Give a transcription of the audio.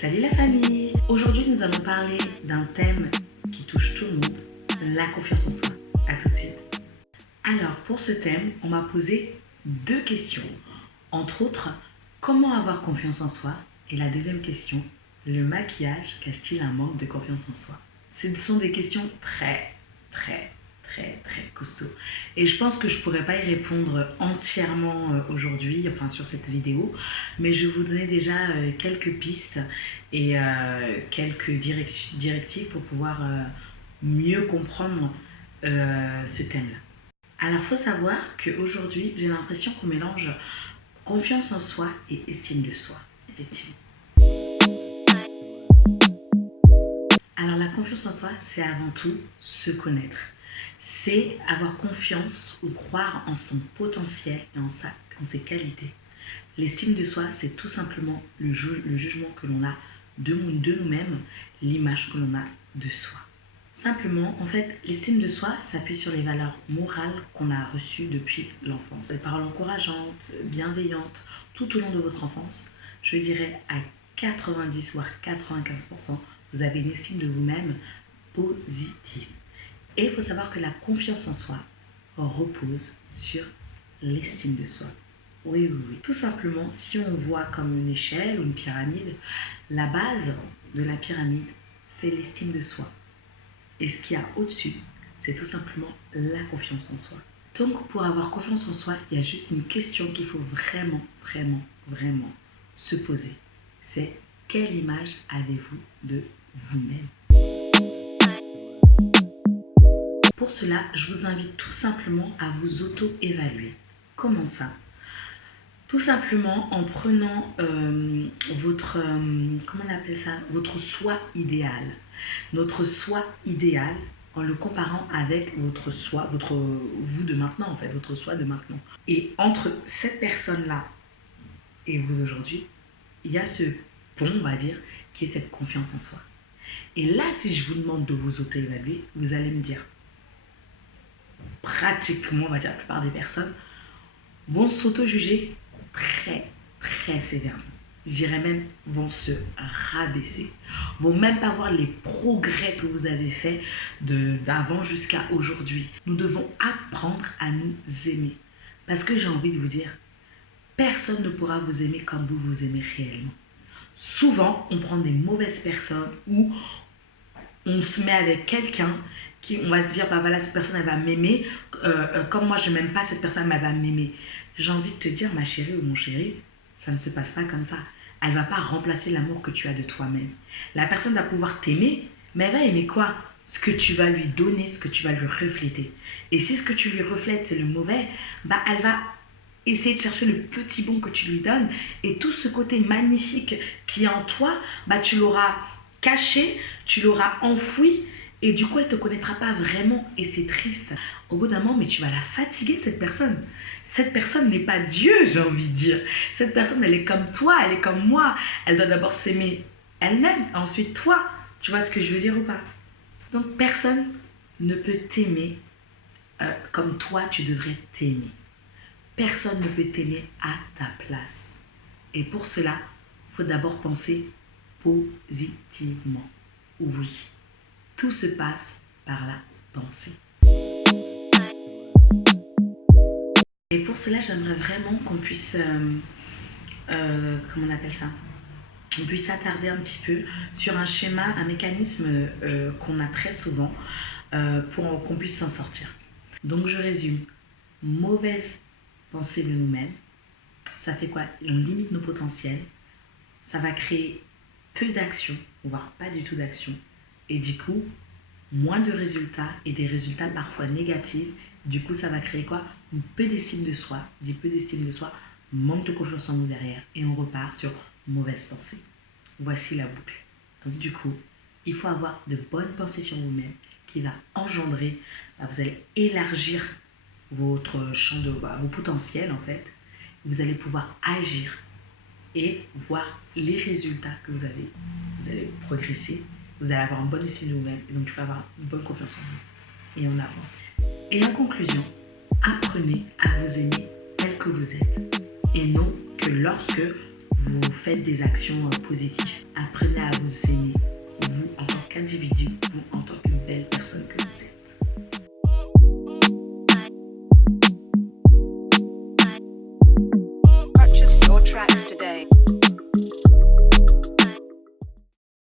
Salut la famille! Aujourd'hui, nous allons parler d'un thème qui touche tout le monde, la confiance en soi. À tout de suite. Alors, pour ce thème, on m'a posé 2 questions. Entre autres, comment avoir confiance en soi? Et la deuxième question, le maquillage cache-t-il un manque de confiance en soi? Ce sont des questions très costauds. Et je pense que je ne pourrais pas y répondre entièrement aujourd'hui, enfin sur cette vidéo, mais je vais vous donner déjà quelques pistes et quelques directives pour pouvoir mieux comprendre ce thème-là. Alors, il faut savoir qu'aujourd'hui, j'ai l'impression qu'on mélange confiance en soi et estime de soi, effectivement. Alors, la confiance en soi, c'est avant tout se connaître. C'est avoir confiance ou croire en son potentiel et en ses qualités. L'estime de soi, c'est tout simplement le jugement que l'on a de nous-mêmes, l'image que l'on a de soi. Simplement, en fait, l'estime de soi s'appuie sur les valeurs morales qu'on a reçues depuis l'enfance. Les paroles encourageantes, bienveillantes, tout au long de votre enfance, je dirais à 90 voire 95%, vous avez une estime de vous-même positive. Et il faut savoir que la confiance en soi repose sur l'estime de soi. Oui. Tout simplement, si on voit comme une échelle ou une pyramide, la base de la pyramide, c'est l'estime de soi. Et ce qu'il y a au-dessus, c'est tout simplement la confiance en soi. Donc, pour avoir confiance en soi, il y a juste une question qu'il faut vraiment se poser. C'est quelle image avez-vous de vous-même? Pour cela, je vous invite tout simplement à vous auto-évaluer. Comment ça? Tout simplement en prenant votre, comment on appelle ça? Votre soi idéal. Notre soi idéal en le comparant avec votre soi, votre vous de maintenant en fait, votre soi de maintenant. Et entre cette personne-là et vous d'aujourd'hui, il y a ce pont, on va dire, qui est cette confiance en soi. Et là, si je vous demande de vous auto-évaluer, vous allez me dire, pratiquement, on va dire la plupart des personnes, vont s'auto-juger très sévèrement. Je dirais même, vont se rabaisser. Vont même pas voir les progrès que vous avez faits d'avant jusqu'à aujourd'hui. Nous devons apprendre à nous aimer. Parce que j'ai envie de vous dire, personne ne pourra vous aimer comme vous vous aimez réellement. Souvent, on prend des mauvaises personnes ou on se met avec quelqu'un qui, on va se dire, bah voilà, cette personne, elle va m'aimer. Comme moi, je m'aime pas, cette personne, elle va m'aimer. J'ai envie de te dire, ma chérie ou mon chéri, ça ne se passe pas comme ça. Elle ne va pas remplacer l'amour que tu as de toi-même. La personne va pouvoir t'aimer, mais elle va aimer quoi? Ce que tu vas lui donner, ce que tu vas lui refléter. Et si ce que tu lui reflètes, c'est le mauvais, bah elle va essayer de chercher le petit bon que tu lui donnes. Et tout ce côté magnifique qui est en toi, bah tu l'auras caché, tu l'auras enfoui. Et du coup, elle ne te connaîtra pas vraiment et c'est triste. Au bout d'un moment, mais tu vas la fatiguer, cette personne. Cette personne n'est pas Dieu, j'ai envie de dire. Cette personne, elle est comme toi, elle est comme moi. Elle doit d'abord s'aimer elle-même, ensuite toi. Tu vois ce que je veux dire ou pas? Donc, personne ne peut t'aimer comme toi, tu devrais t'aimer. Personne ne peut t'aimer à ta place. Et pour cela, il faut d'abord penser positivement. Oui. Tout se passe par la pensée. Et pour cela, j'aimerais vraiment qu'on puisse, comment on appelle ça? On puisse s'attarder un petit peu sur un schéma, un mécanisme qu'on a très souvent pour qu'on puisse s'en sortir. Donc je résume. Mauvaise pensée de nous-mêmes. Ça fait quoi? On limite nos potentiels. Ça va créer peu d'actions, voire pas du tout d'actions. Et du coup, moins de résultats et des résultats parfois négatifs. Du coup, ça va créer quoi? Peu d'estime de soi. Dit peu d'estime de soi, manque de confiance en nous derrière. Et on repart sur mauvaise pensée. Voici la boucle. Donc du coup, il faut avoir de bonnes pensées sur vous-même qui va engendrer, vous allez élargir votre champ de vos potentiels en fait. Vous allez pouvoir agir et voir les résultats que vous avez. Vous allez progresser. Vous allez avoir une bonne estime de vous-même et donc tu vas avoir une bonne confiance en vous. Et on avance. Et en conclusion, apprenez à vous aimer tel que vous êtes. Et non que lorsque vous faites des actions positives. Apprenez à vous aimer, vous en tant qu'individu, vous en tant que belle personne que vous êtes. Purchase your tracks today.